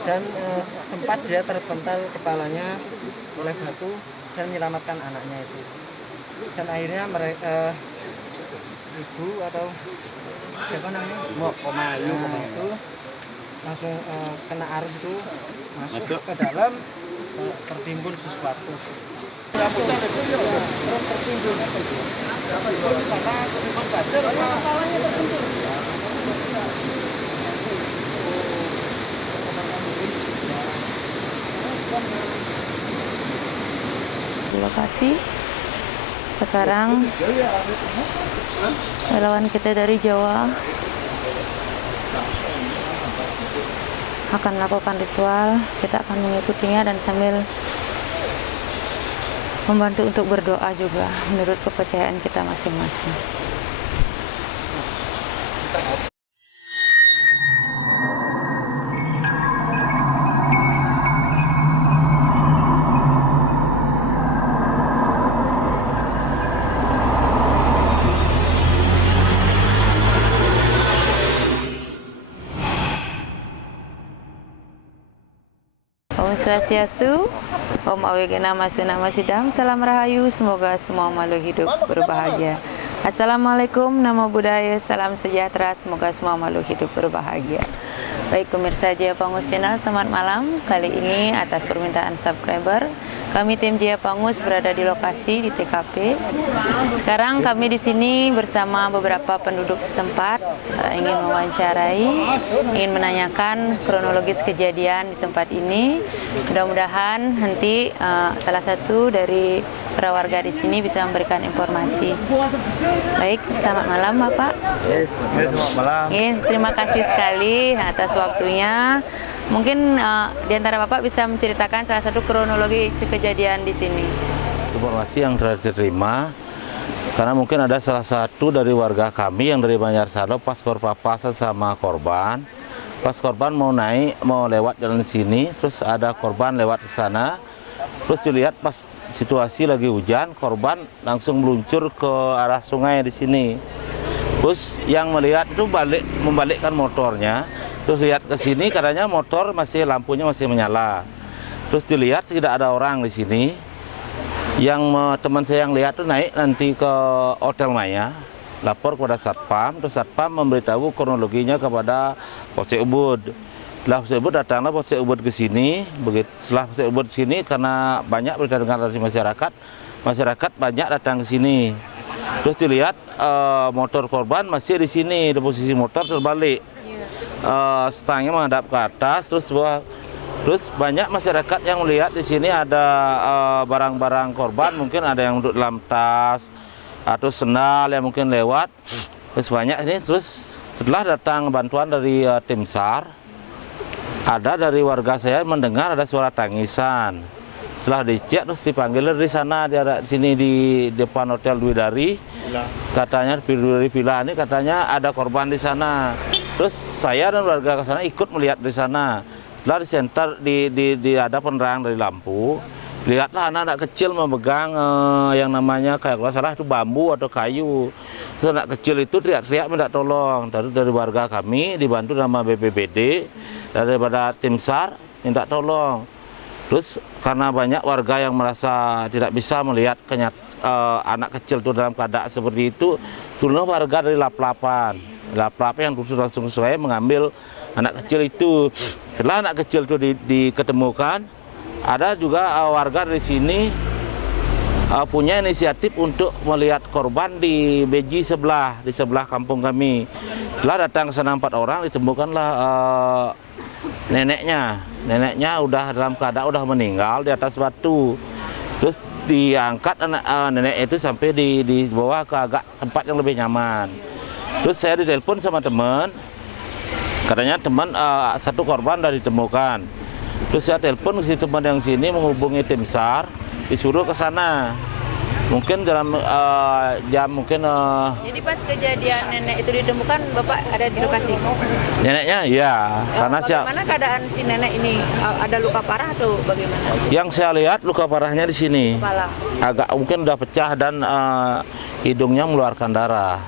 Dan sempat dia terpental kepalanya oleh batu dan menyelamatkan anaknya itu. Dan akhirnya mereka ibu atau siapa namanya Komayu itu langsung kena arus itu masuk ke dalam, tertimbun sesuatu. Di lokasi sekarang relawan kita dari Jawa akan melakukan ritual. Kita akan mengikutinya dan sambil membantu untuk berdoa juga menurut kepercayaan kita masing-masing. Om Swastiastu, Om Awegena Masuna Masidam, Salam Rahayu, semoga semua makhluk hidup berbahagia. Assalamualaikum, Namo Buddhaya, salam sejahtera, semoga semua makhluk hidup berbahagia. Baik pemirsa Jaya Pangus Channel, selamat malam. Kali ini atas permintaan subscriber, kami tim Jaya Pangus berada di lokasi di TKP. Sekarang kami di sini bersama beberapa penduduk setempat, ingin mewawancarai, ingin menanyakan kronologis kejadian di tempat ini. Mudah-mudahan nanti salah satu dari para warga di sini bisa memberikan informasi. Baik, selamat malam Bapak. Selamat malam. Terima kasih sekali atas waktunya. Mungkin di antara Bapak bisa menceritakan salah satu kronologi kejadian di sini. Informasi yang diterima, karena mungkin ada salah satu dari warga kami yang dari Banjarsalo pas berpapasan sama korban. Pas korban mau naik, mau lewat jalan sini, terus ada korban lewat ke sana. Terus dilihat pas situasi lagi hujan, korban langsung meluncur ke arah sungai di sini. Terus yang melihat itu membalikkan motornya. Terus lihat ke sini, katanya motor lampunya masih menyala. Terus dilihat tidak ada orang di sini. Yang teman saya yang lihat tuh naik nanti ke Hotel Maya, lapor kepada Satpam. Terus Satpam memberitahu kronologinya kepada Polsek Ubud. Setelah Polsek Ubud datanglah Polsek Ubud ke sini. Setelah Polsek Ubud ke sini, karena banyak berita dengar dari masyarakat banyak datang ke sini. Terus dilihat motor korban masih di sini, di posisi motor terbalik. Stangnya menghadap ke atas, terus banyak masyarakat yang melihat di sini ada barang-barang korban, mungkin ada yang duduk dalam tas atau sendal yang mungkin lewat. Terus banyak ini. Terus setelah datang bantuan dari tim SAR, ada dari warga saya mendengar ada suara tangisan. Setelah dicek terus dipanggil dari sana, di sini di depan Hotel Dwi Dari. Katanya di villa ini katanya ada korban di sana. Terus saya dan warga ke sana ikut melihat di sana. Setelah di center ada penerang dari lampu, lihatlah anak-anak kecil memegang yang namanya kayak kalau salah itu bambu atau kayu. Terus anak kecil itu teriak-teriak minta tolong. Dari warga kami dibantu sama BPBD, daripada tim SAR minta tolong. Terus karena banyak warga yang merasa tidak bisa melihat anak kecil itu dalam keadaan seperti itu, turunlah warga dari lap-lapan yang langsung sesuai mengambil anak kecil itu. Setelah anak kecil itu diketemukan, ada juga warga dari sini punya inisiatif untuk melihat korban di Beji di sebelah kampung kami. Setelah datang ke sana 4 orang, ditemukanlah neneknya udah dalam keadaan udah meninggal di atas batu. Terus diangkat nenek itu sampai dibawa ke agak tempat yang lebih nyaman. Terus saya ditelepon sama teman, katanya teman satu korban sudah ditemukan. Terus saya telepon ke si teman yang sini menghubungi tim SAR, disuruh ke sana. Mungkin dalam jam mungkin Jadi pas kejadian nenek itu ditemukan, Bapak ada di lokasi? neneknya ya, karena Bagaimana keadaan si nenek ini? Ada luka parah atau bagaimana? yang saya lihat luka parahnya di sini. Kepala. Agak mungkin udah pecah dan hidungnya mengeluarkan darah.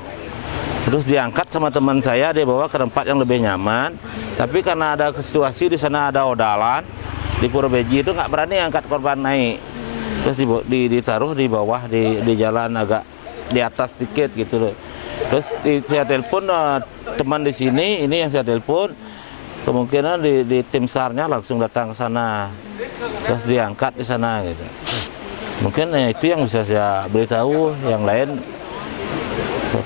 Terus diangkat sama teman saya, dia bawa ke tempat yang lebih nyaman. Tapi karena ada situasi di sana ada odalan di Purbeji itu nggak berani angkat korban naik. Terus ditaruh di bawah di jalan agak di atas sedikit gitu loh. Terus saya telepon teman di sini, ini yang saya telepon. Kemungkinan di tim SAR-nya langsung datang ke sana. Terus diangkat di sana gitu. Mungkin itu yang bisa saya beritahu, yang lain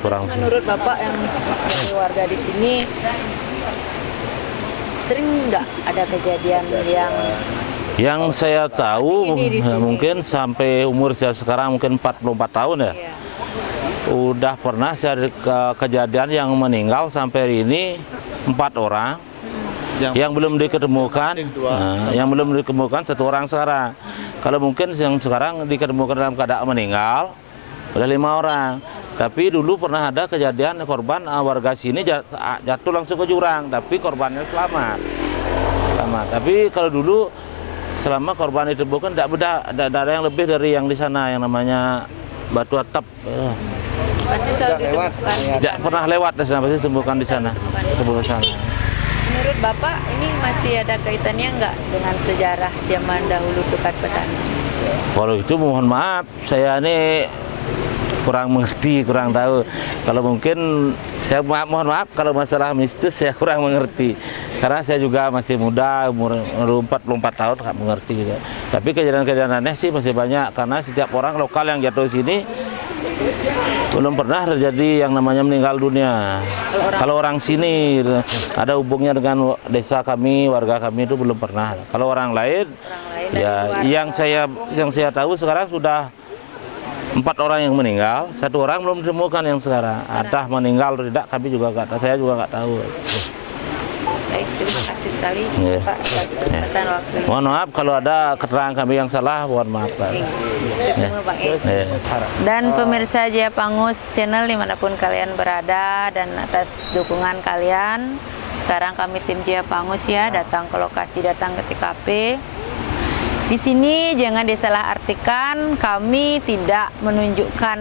kurang. Menurut Bapak yang warga di sini, sering nggak ada kejadian yang saya tahu Ini di sini. mungkin sampai umur saya sekarang mungkin 44 tahun ya. Iya. Udah pernah saya kejadian yang meninggal sampai hari ini 4 orang. Yang belum diketemukan, yang belum ditemukan 1 orang sekarang. Kalau mungkin yang sekarang diketemukan dalam keadaan meninggal, udah 5 orang. Tapi dulu pernah ada kejadian korban warga sini jatuh langsung ke jurang, tapi korbannya selamat. Tapi kalau dulu selama korban ditemukan tidak ada yang lebih dari yang di sana yang namanya batu atap. Pasti selalu ditemukan. Tidak pernah lewat di sana, pasti ditemukan di sana. Ditemukan di sana. Menurut Bapak ini masih ada kaitannya nggak dengan sejarah zaman dahulu Tukat Petani? Kalau itu mohon maaf, saya ini kurang mengerti, kurang tahu. Kalau mungkin saya mohon maaf kalau masalah mistis saya kurang mengerti. Karena saya juga masih muda, umur 44 tahun, nggak mengerti juga. Tapi kejadian-kejadian aneh sih masih banyak, karena setiap orang lokal yang jatuh sini belum pernah terjadi yang namanya meninggal dunia. Kalau orang sini ada hubungnya dengan desa kami, warga kami itu belum pernah. Kalau orang lain ya yang saya tahu sekarang sudah 4 orang yang meninggal, 1 orang belum ditemukan yang sekarang. Entah meninggal atau tidak, kami juga nggak tahu, saya juga nggak tahu. Baik, terima kasih sekali Iya. Pak atas kesempatan waktu ini. Mohon maaf kalau ada keterangan kami yang salah, mohon maaf Pak. Semua Pak ya. Iya. Dan pemirsa Jaya Pangus channel dimanapun kalian berada dan atas dukungan kalian, sekarang kami tim Jaya Pangus ya datang ke lokasi, datang ke TKP. Di sini jangan disalahartikan, kami tidak menunjukkan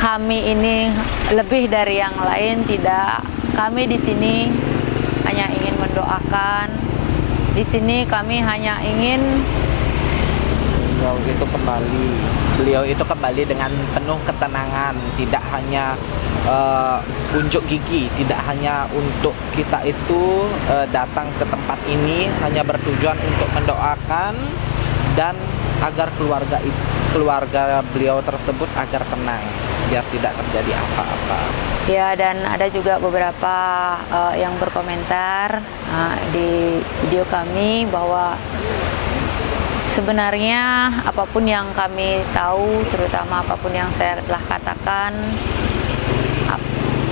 kami ini lebih dari yang lain, tidak. Kami di sini hanya ingin mendoakan. Di sini kami hanya ingin beliau itu kembali dengan penuh ketenangan, tidak hanya unjuk gigi, tidak hanya untuk kita itu datang ke tempat ini hanya bertujuan untuk mendoakan dan agar keluarga beliau tersebut agar tenang, biar tidak terjadi apa-apa. ya, dan ada juga beberapa yang berkomentar di video kami bahwa sebenarnya apapun yang kami tahu, terutama apapun yang saya telah katakan,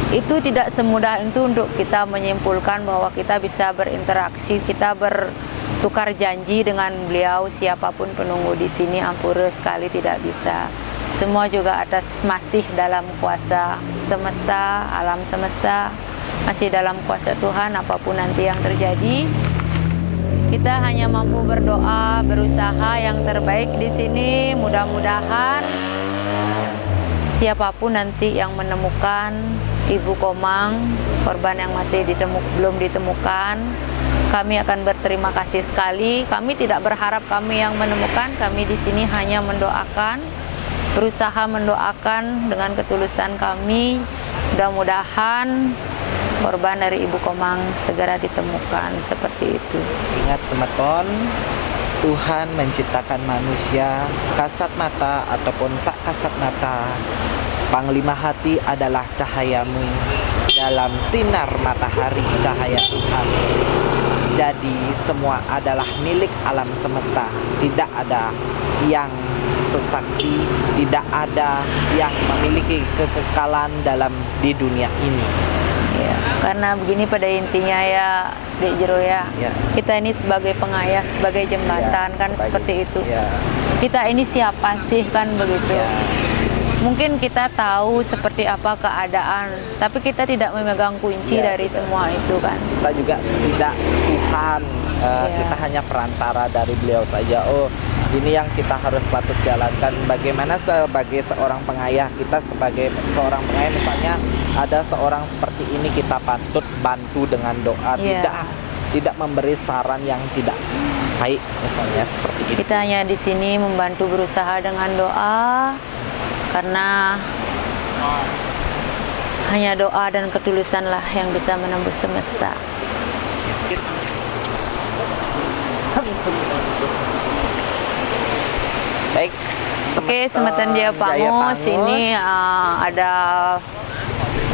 itu tidak semudah itu untuk kita menyimpulkan bahwa kita bisa berinteraksi, kita bertukar janji dengan beliau, siapapun penunggu di sini, ampura sekali tidak bisa. Semua juga masih dalam kuasa semesta, alam semesta, masih dalam kuasa Tuhan. Apapun nanti yang terjadi, kita hanya mampu berdoa, berusaha yang terbaik di sini. Mudah-mudahan siapapun nanti yang menemukan Ibu Komang, korban yang masih belum ditemukan, kami akan berterima kasih sekali. Kami tidak berharap kami yang menemukan, kami di sini hanya mendoakan, berusaha mendoakan dengan ketulusan kami. Mudah-mudahan korban dari Ibu Komang segera ditemukan, seperti itu. Ingat semeton, Tuhan menciptakan manusia kasat mata ataupun tak kasat mata. Panglima hati adalah cahayamu, dalam sinar matahari cahaya Tuhan. Jadi semua adalah milik alam semesta. Tidak ada yang sesakti, tidak ada yang memiliki kekekalan di dunia ini. Ya, karena begini pada intinya ya, Dek Jero ya, Ya. kita ini sebagai pengayah, sebagai jembatan kan seperti itu. Ya. kita ini siapa sih kan begitu. Mungkin kita tahu seperti apa keadaan, tapi kita tidak memegang kunci dari semua itu kan. Kita juga tidak Tuhan, kita hanya perantara dari beliau saja. Oh, ini yang kita harus patut jalankan. Bagaimana sebagai seorang pengayah, kita sebagai seorang pengayah misalnya ada seorang seperti ini, kita patut bantu dengan doa, tidak memberi saran yang tidak baik misalnya seperti itu. Kita hanya di sini membantu berusaha dengan doa, karena hanya doa dan ketulusanlah yang bisa menembus semesta. Baik. Oke, Semeton Jaya Pangus ini ada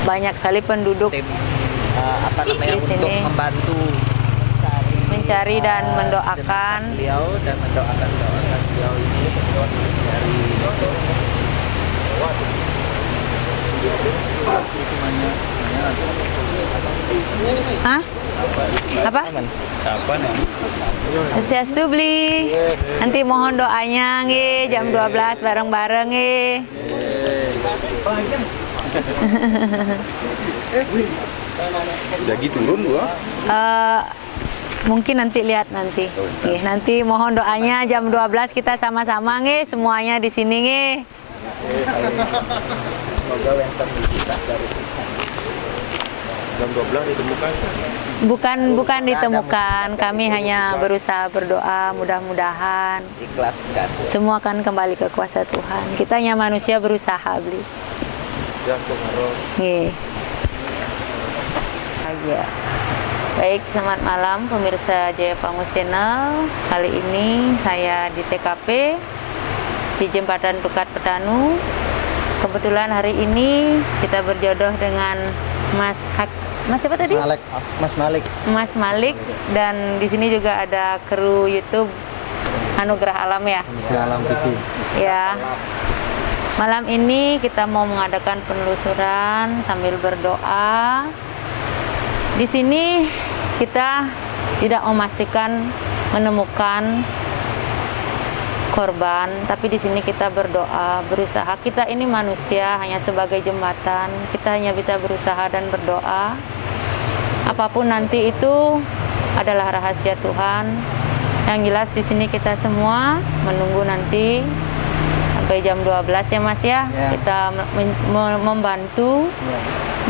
banyak sekali penduduk Untuk membantu mencari dan mendoakan beliau dan mendoakan beliau ini dari Hah? Apa? Swastiastu beli. Nanti mohon doanya nge jam 12 bareng-bareng nge. Jadi turun gua. Mungkin nanti lihat nanti. Oke, nanti mohon doanya jam 12 kita sama-sama nge, semuanya di sini nge. semoga wenten kita dari Jam 12 ditemukan. Bukan ditemukan. Kami hanya berusaha berdoa, mudah-mudahan ikhlaskan. semua akan kembali ke kuasa Tuhan. Kita hanya manusia berusaha beli. Ya, pengaruh. Nggih. Aja. Baik, selamat malam pemirsa Jaya Pangus Channel. Kali ini saya di TKP di Jembatan Tukat Petanu. Kebetulan hari ini kita berjodoh dengan Mas siapa tadi? Mas Malik, dan di sini juga ada kru YouTube Anugerah Alam ya. Alam TV. Ya. Malam ini kita mau mengadakan penelusuran sambil berdoa. Di sini kita tidak memastikan menemukan korban, tapi di sini kita berdoa, berusaha. Kita ini manusia hanya sebagai jembatan. Kita hanya bisa berusaha dan berdoa. Apapun nanti itu adalah rahasia Tuhan. Yang jelas di sini kita semua menunggu nanti sampai jam 12 ya Mas ya. Kita membantu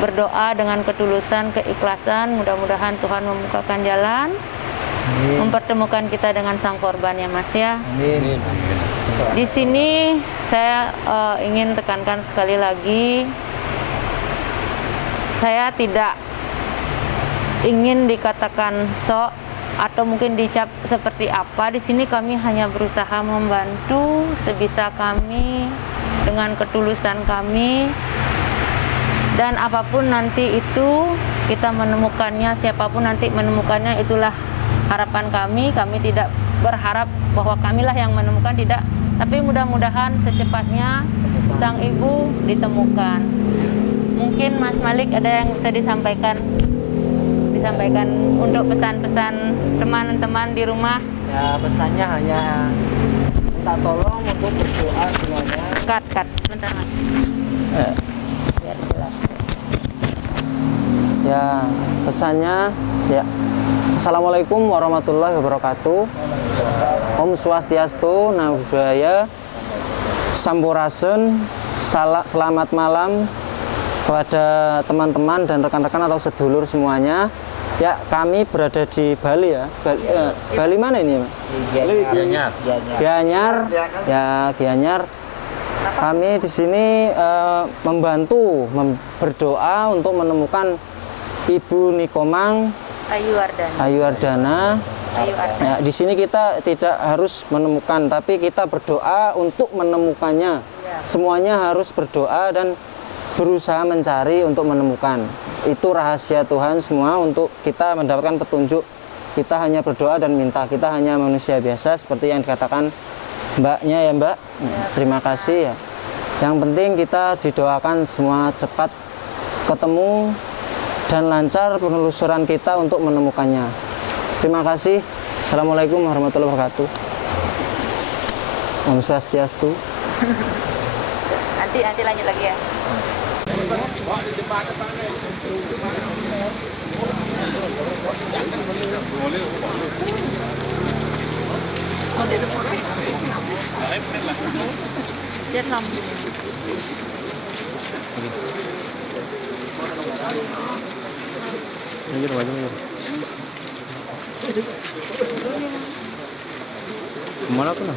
berdoa dengan ketulusan, keikhlasan. Mudah-mudahan Tuhan membukakan jalan, mempertemukan kita dengan sang korban ya Mas ya. Amin. Di sini saya ingin tekankan sekali lagi, saya tidak ingin dikatakan sok atau mungkin dicap seperti apa. Di sini kami hanya berusaha membantu sebisa kami dengan ketulusan kami, dan apapun nanti itu kita menemukannya, siapapun nanti menemukannya, itulah harapan kami. Kami tidak berharap bahwa kamilah yang menemukan, tidak, tapi mudah-mudahan secepatnya sang ibu ditemukan. Mungkin Mas Malik ada yang bisa disampaikan untuk pesan-pesan teman-teman di rumah. Ya, pesannya hanya minta tolong untuk berdoa semuanya. Cut, bentar Mas. Biar jelas. Ya, pesannya ya. Assalamualaikum warahmatullahi wabarakatuh. Om Swastiastu, Namo Buddhaya, Sampurasun. Selamat malam kepada teman-teman dan rekan-rekan atau sedulur semuanya. Ya, kami berada di Bali ya. Bali mana ini? Gianyar. Ya, Gianyar. Kami di sini membantu berdoa untuk menemukan Ibu Nikomang Ayu Ardana. Ya, di sini kita tidak harus menemukan, tapi kita berdoa untuk menemukannya. Semuanya harus berdoa dan berusaha mencari untuk menemukan. Itu rahasia Tuhan semua untuk kita mendapatkan petunjuk. Kita hanya berdoa dan minta. Kita hanya manusia biasa seperti yang dikatakan mbaknya ya Mbak. Terima kasih ya. Yang penting kita didoakan semua cepat ketemu dan lancar penelusuran kita untuk menemukannya. Terima kasih. Assalamualaikum warahmatullahi wabarakatuh. Om Swastiastu. Nanti lanjut lagi ya. Dia làm Lanjut aja. Kemana tuh nah?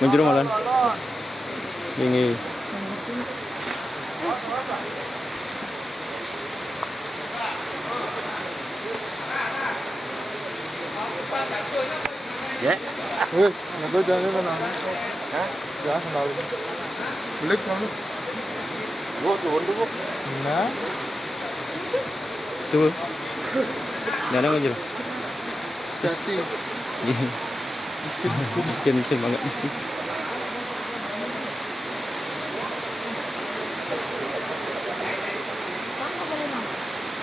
Menjuru malan. Ini. Ya. Nggak jangan mana? Hah? Ya, kenal. Balik kamu. Gua turun dulu. Nah. Tuh. Nana menjuru. Jati. Mungkin banget.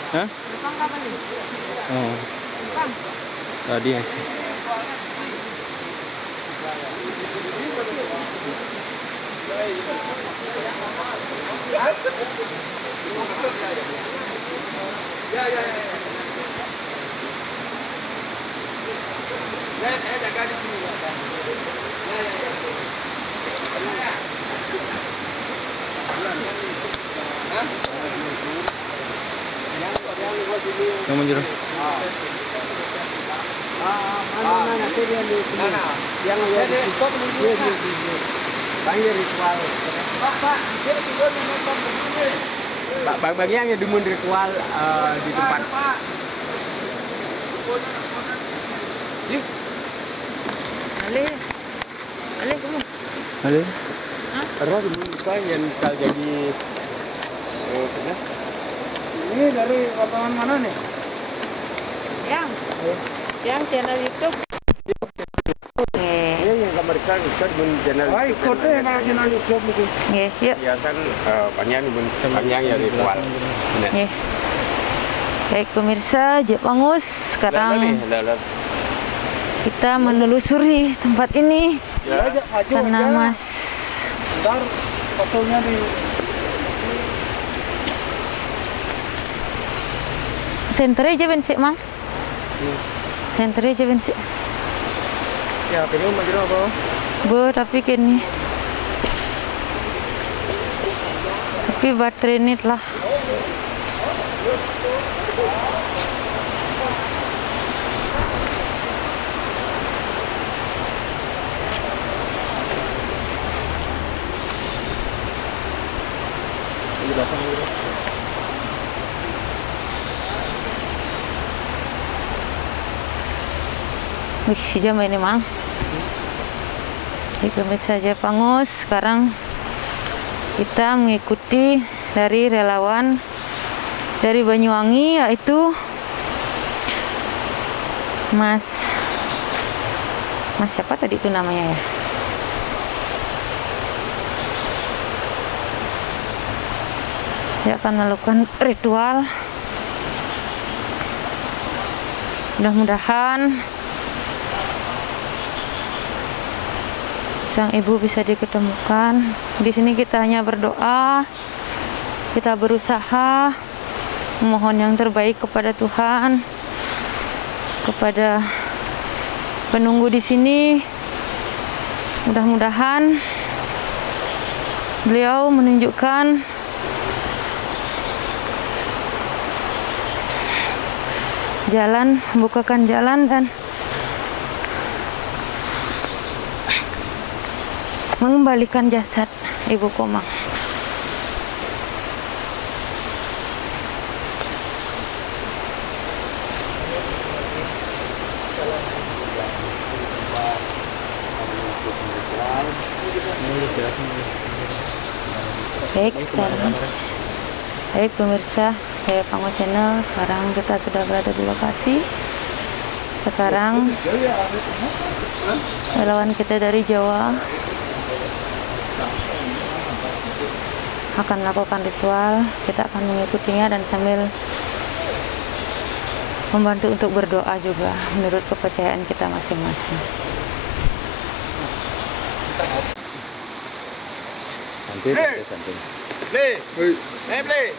Hah? Oh. Tadi ya. Ya, saya jaga di sini. Yang menjuru. Mana dia di mana? Yang di stop dia di. Banyak ritual. Pak, dia tidur di tempat begini. Bagi yang demun ritual di tempat. Ale kamu. Ale. Terus demun yang kal jadi ini dari wartawan mana nih? Yang channel YouTube. Ini yang mereka ikut di channel. Oh, ikutnya yang channel YouTube itu. Nggih, yuk. Biasa banyak ya ritual. Nggih. Baik pemirsa, Jepangus, sekarang kita menelusuri tempat ini karena Mas Ntar fotonya di center aja bensik, Mang. Center aja bensik. ya ini mau apa? Bu, tapi kini. Tapi baterai ini lah. Wih, si jam ini, Mang. Di pemirsa Jepangus, sekarang kita mengikuti dari relawan dari Banyuwangi, yaitu Mas siapa tadi itu namanya ya? Dia akan melakukan ritual Mudah-mudahan sang ibu bisa diketemukan. Di sini kita hanya berdoa, kita berusaha memohon yang terbaik kepada Tuhan, kepada penunggu di sini. Mudah-mudahan beliau menunjukkan jalan, membukakan jalan dan mengembalikan jasad Ibu Komang. Baik, sekarang baik pemirsa, saya Pango Channel. Sekarang kita sudah berada di lokasi. Sekarang relawan kita dari Jawa akan melakukan ritual. Kita akan mengikutinya dan sambil membantu untuk berdoa juga menurut kepercayaan kita masing-masing. Santai.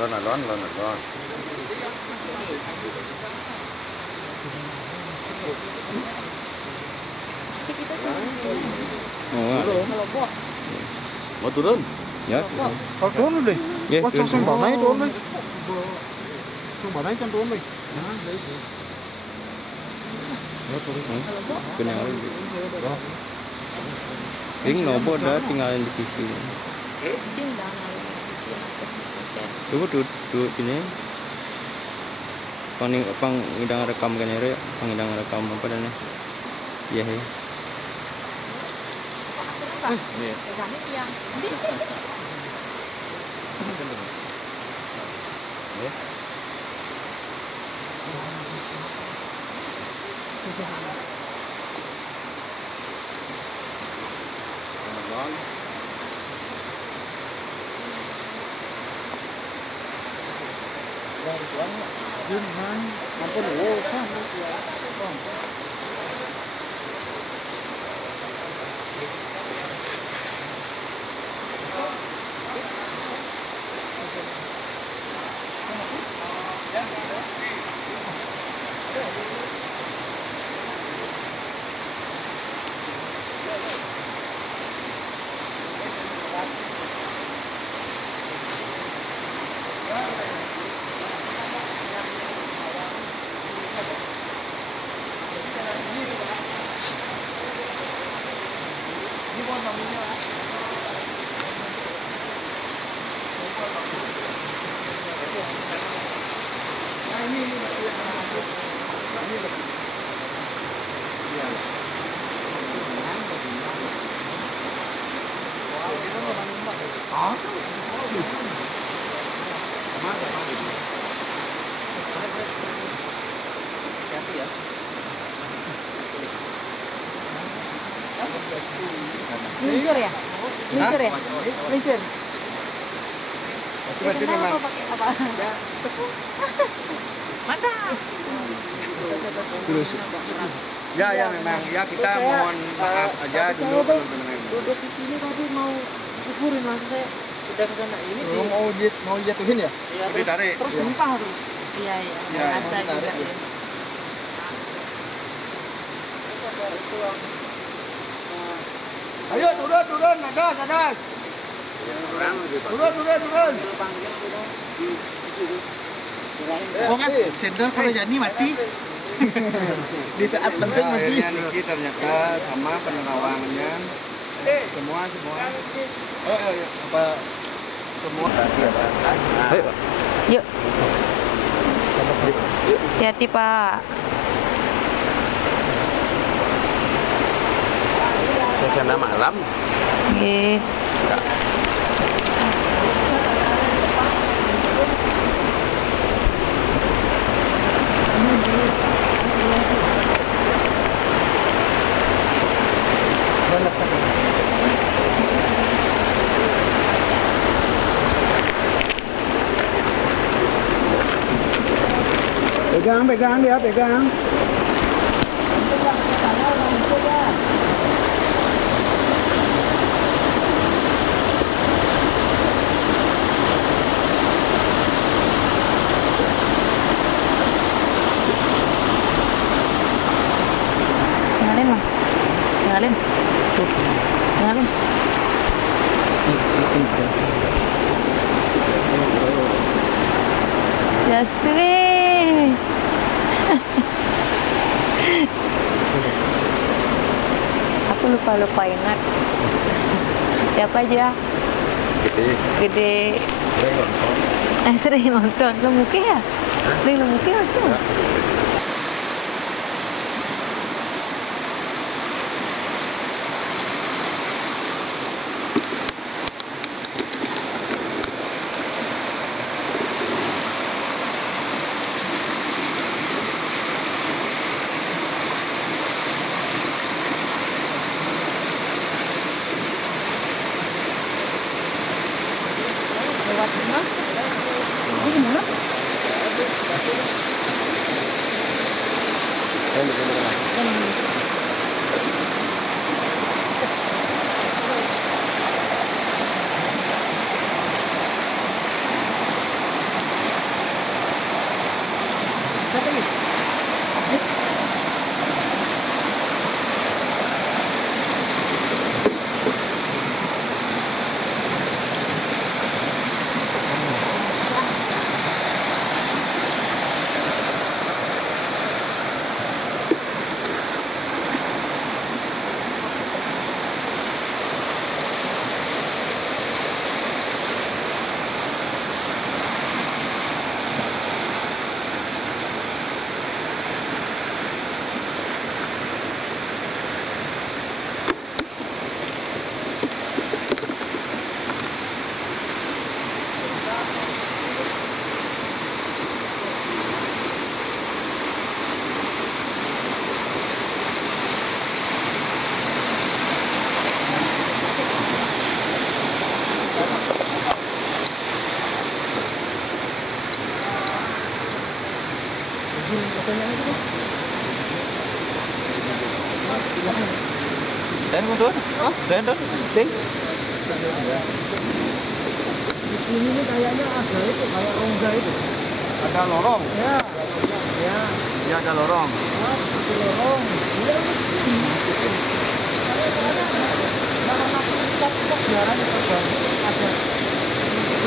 Lon. Mau turun? Ya. Kalau turun deh. Ya, Wah, sumpah naik turun deh. Sumpah naik kan turun deh. Kena ini nopo dah tinggalin di sisi. Coba duduk sini. Pang ngidang rekam kan ya, pangidang rekam apa dan ya? Iya ya. Luncur ya? Luncur ya? Luncur. Berarti memang Apa? Mantap. terus. Ya memang ya kita mohon maaf aja dulu teman-teman. Duduk di sini tadi mau kuburin langsung saya udah ke sana ini sih. Mau jatuhin ya? Iya, Ditarik. terus tumpah tuh. Iya. Ya, Rasa juga. Ayo turun, nadas. Turun. Oh kan, sendal kalau jadi mati. Di saat penting mati. Akhirnya Niki ternyata sama penerawangannya. Semua. Oh iya. Apa semua? Yuk. Hati-hati, Pak. Suasana malam. Nggih. pegang dia, pegang. Tinggalin mah. Tinggalin. Tinggalin. Justin. Aku lupa ingat. Siapa aja? Gede. Sering nonton. Lo mungkin ya? Sering lo mungkin langsung. Lewat mana? Ini gimana? Dan mundur? Dan. Sing. Di sini nih kayaknya ada itu kayak rongga itu. Ada lorong. Ya. Ya. Ya ada lorong. Itu lorong. Iya. Kalau aku kita biaran itu bang ada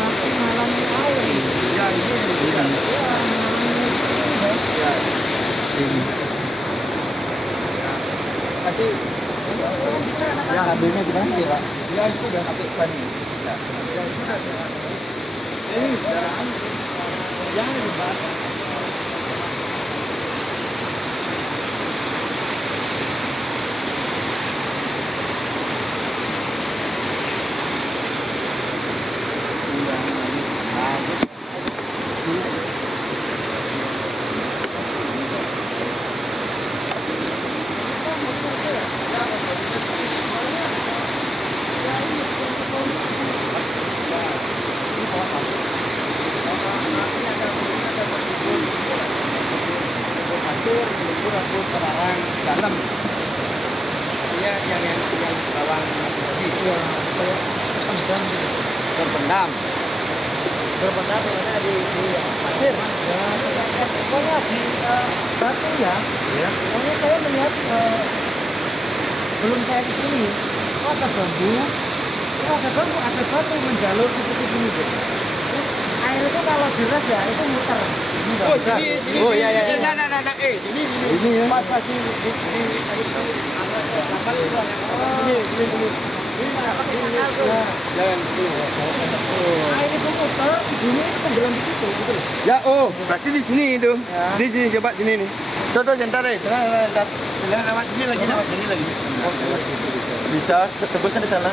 nanti malam air. Ya ini. Ya. Tadi ya habisnya gimana sih Pak? Ya itu udah sampai tadi. Ya. Ini Jangan dibahas. terlarang dalam. Iya yang bawang tadi. Ya, kayak terpendam gitu. Terpendam. Terpendam yang ada di pasir. Ya, pokoknya di batu ya. Ya. Pokoknya saya melihat belum saya kesini, ada bambu, ada batu menjalur titik-titik ini. Terus air itu kalau deras ya itu muter. Oh, ini. Oh, ya. Nah. Ini ya. Pas lagi di kapal itu. Ini. Jangan ini. Air itu muter, ini tenggelam di situ gitu. Ya, oh, berarti di sini itu. Di sini coba sini nih. Contoh sebentar deh. Jangan lewat sini lagi. Bisa tembusnya di sana.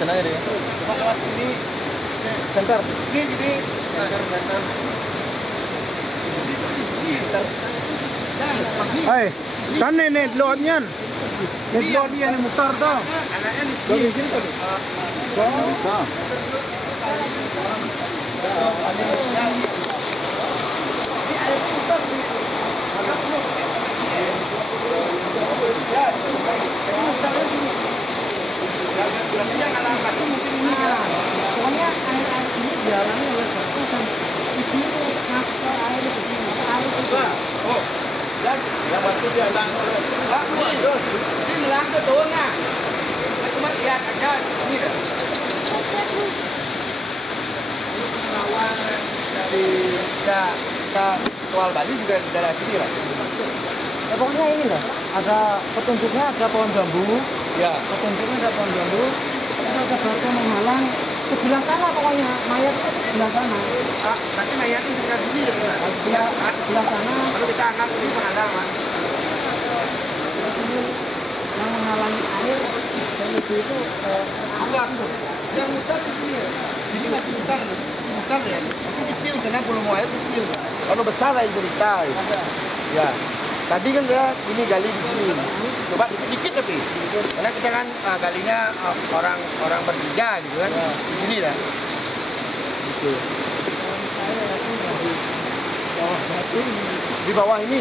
Sana ya deh. Coba lewat sini. Sebentar. Ini. Hai, kan net loadnya. Net loadnya yang mutar dah. Anaknya di sini tadi. Pokoknya air ini dialami oleh batu dan itu masuk ke air itu. Air itu. Ya batu dia lang. Ini melang ke turun nah. Cuma lihat aja ini dah. Rawan dari kita soal Bali juga di daerah sini lah. Ya, pokoknya ini lah. Ada petunjuknya ada pohon bambu. Ya. Petunjuknya ada pohon bambu. Terus ada batu menghalang. Sebelah sana pokoknya mayat itu sebelah sana. Nanti mayatnya sebelah sini ya. Sebelah sana. Kalau kita angkat ini penghalang mas. Terus ini yang menghalangi air dan itu Bukan. Yang mutar di sini. Ini masih mutar. Mutar ya. Itu kecil karena volume air kecil. Kalau besar lah cerita. Ya. Tadi kan saya ini gali di sini. Coba dikit tapi. Karena kita kan galinya orang bertiga gitu kan. Di sini lah. Gitu. Di bawah ini.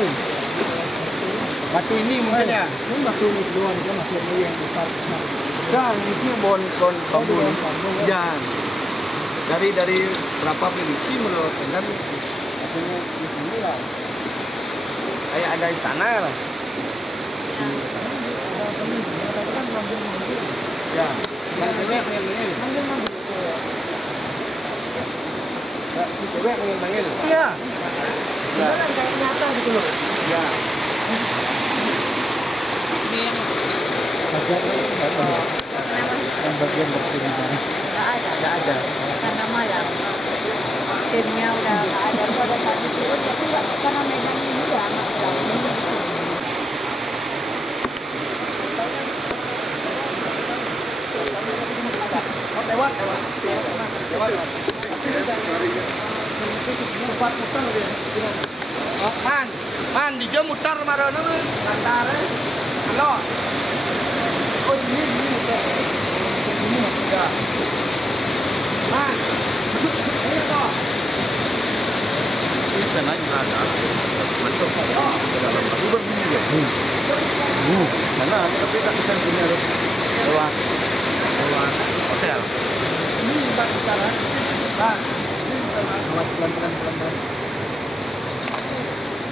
Batu ini mungkin ya. ini batu ini doang dia masih ada yang besar. Dan ini bon bambu. Ya. Dari berapa prediksi menurut Anda? Batunya di sini lah. Kayak ada istana lah. Ya. Yang cewek manggil-manggil. Si cewek manggil-manggil. Iya. Ya. Beneran kayak nyata gitu loh. Ya. Bagian yang bagian bersini sana. Nggak ada. Karena malam timnya udah nggak ada, tuh ada satu turun tapi nggak karena medan ini ya Lewat. Man, di jam mutar marah nama. Mutar. Halo. Oh ini mutar. Ya. Man. Ini kok. Ini sana ada. Masuk ke dalam begini ya. Sana tapi tak bisa sini harus lewat hotel. Ini tempat sekarang. Nah, pelan-pelan.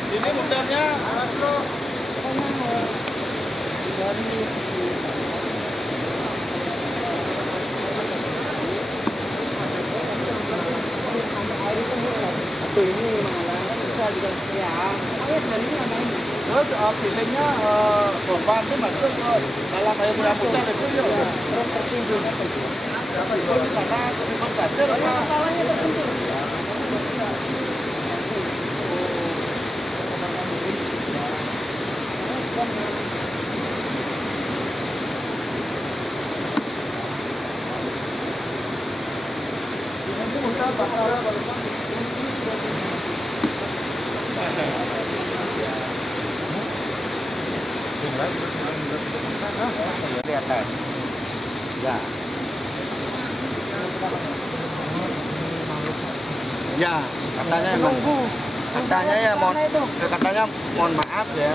Ini mudarnya Ini menghalangi bisa juga ya. Air dari ini ada ini. terus biasanya korban itu masuk ke dalam air mutar itu ya. Terus tertimbun. Itu di sana terlibat pasir apa? Masalahnya tertimbun. Di atas. Ya. Ya, katanya mohon maaf ya.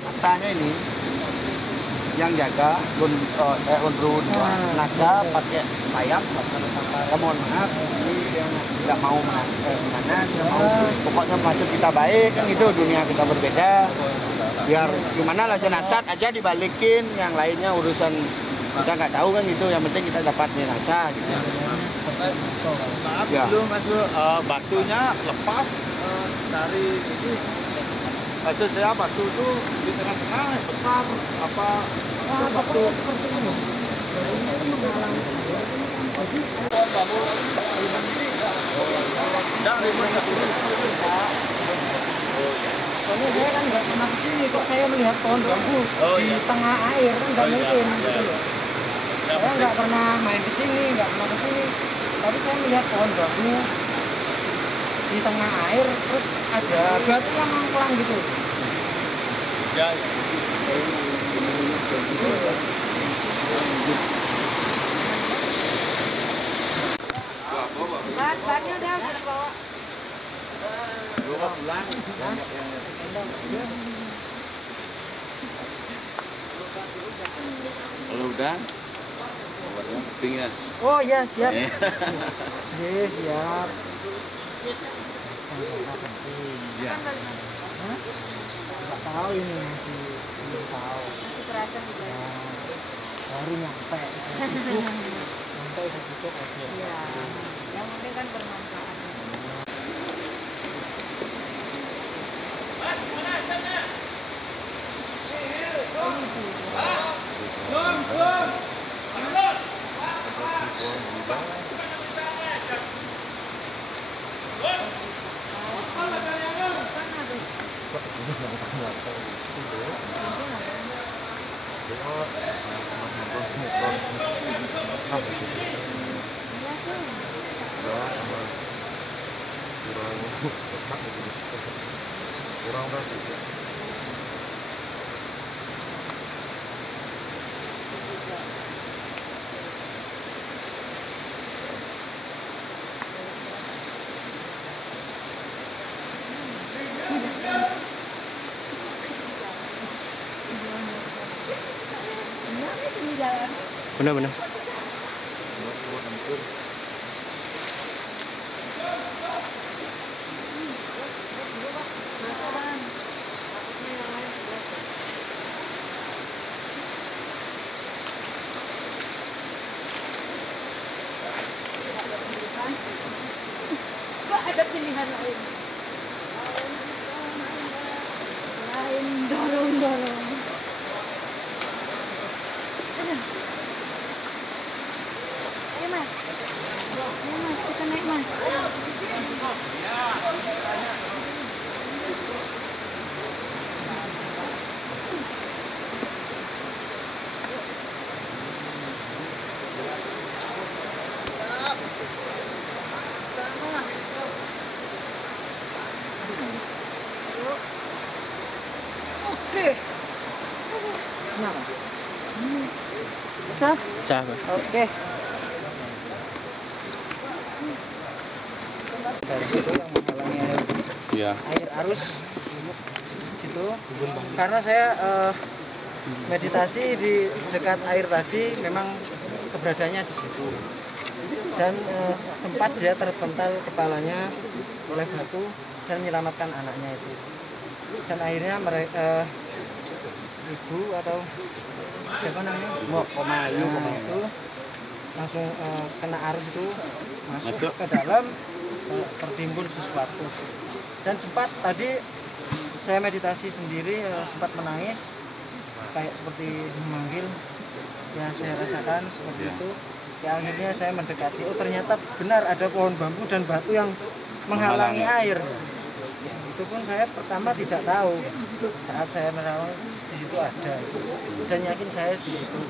Katanya ini yang jaga unrun naga pakai sayap. Ya, mohon maaf ini yang tidak mau mana tidak mau pokoknya masuk kita baik kan itu dunia kita berbeda biar gimana lah jenazah aja dibalikin yang lainnya urusan kita nggak tahu kan itu yang penting kita dapat jenazah gitu. Maaf Ya. dulu Mas Bro, batunya lepas dari ini. Maksud saya batu itu di tengah-tengah besar apa batu Seperti ini. Ini menghalangi. Soalnya saya kan nggak pernah kesini kok saya melihat pohon bambu di tengah air kan nggak mungkin gitu loh. Saya nggak pernah main kesini, nggak pernah kesini. Tapi saya melihat pohon bambu di tengah air terus ada batu yang mangklang gitu. ya. bannya udah bawa. Kalau udah, obatnya ping ya. Oh iya siap. Iya siap. Iya. Hah? Nggak tahu ini masih belum tahu. Masih terasa gitu. Ya, baru nyampe. Nyampe udah tutup aja. Iya. Yang penting kan bermanfaat. Benar. Kok ada pilihan lain? Lain dorong. Ayo mas, kita naik mas. Oke. Kenapa? Bisa? Sah, Pak. Oke. Dari situ yang menghalangi Iya. air arus situ, karena saya meditasi di dekat air tadi, memang keberadaannya di situ, dan sempat dia terpental kepalanya oleh batu dan menyelamatkan anaknya itu, dan akhirnya mereka ibu atau siapa namanya itu langsung kena arus itu masuk ke dalam, tertimbun sesuatu, dan sempat tadi saya meditasi sendiri, sempat menangis kayak seperti memanggil yang saya rasakan seperti itu. Ya akhirnya saya mendekati, oh ternyata benar ada pohon bambu dan batu yang menghalangi air. Itu pun saya pertama tidak tahu, saat saya merawat di situ ada, dan yakin saya di situ.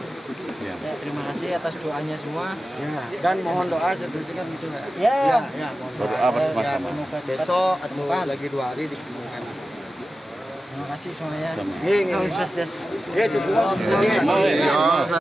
Ya, terima kasih atas doanya semua. Ya, dan mohon doa seterusnya gitu ya. Ya, mohon Berdoa bersama-sama. semoga cepat Besok atau sembuh. lagi 2 hari diketemukan. Terima kasih semuanya. Iya. Om Swastiastu. Ya, cukup.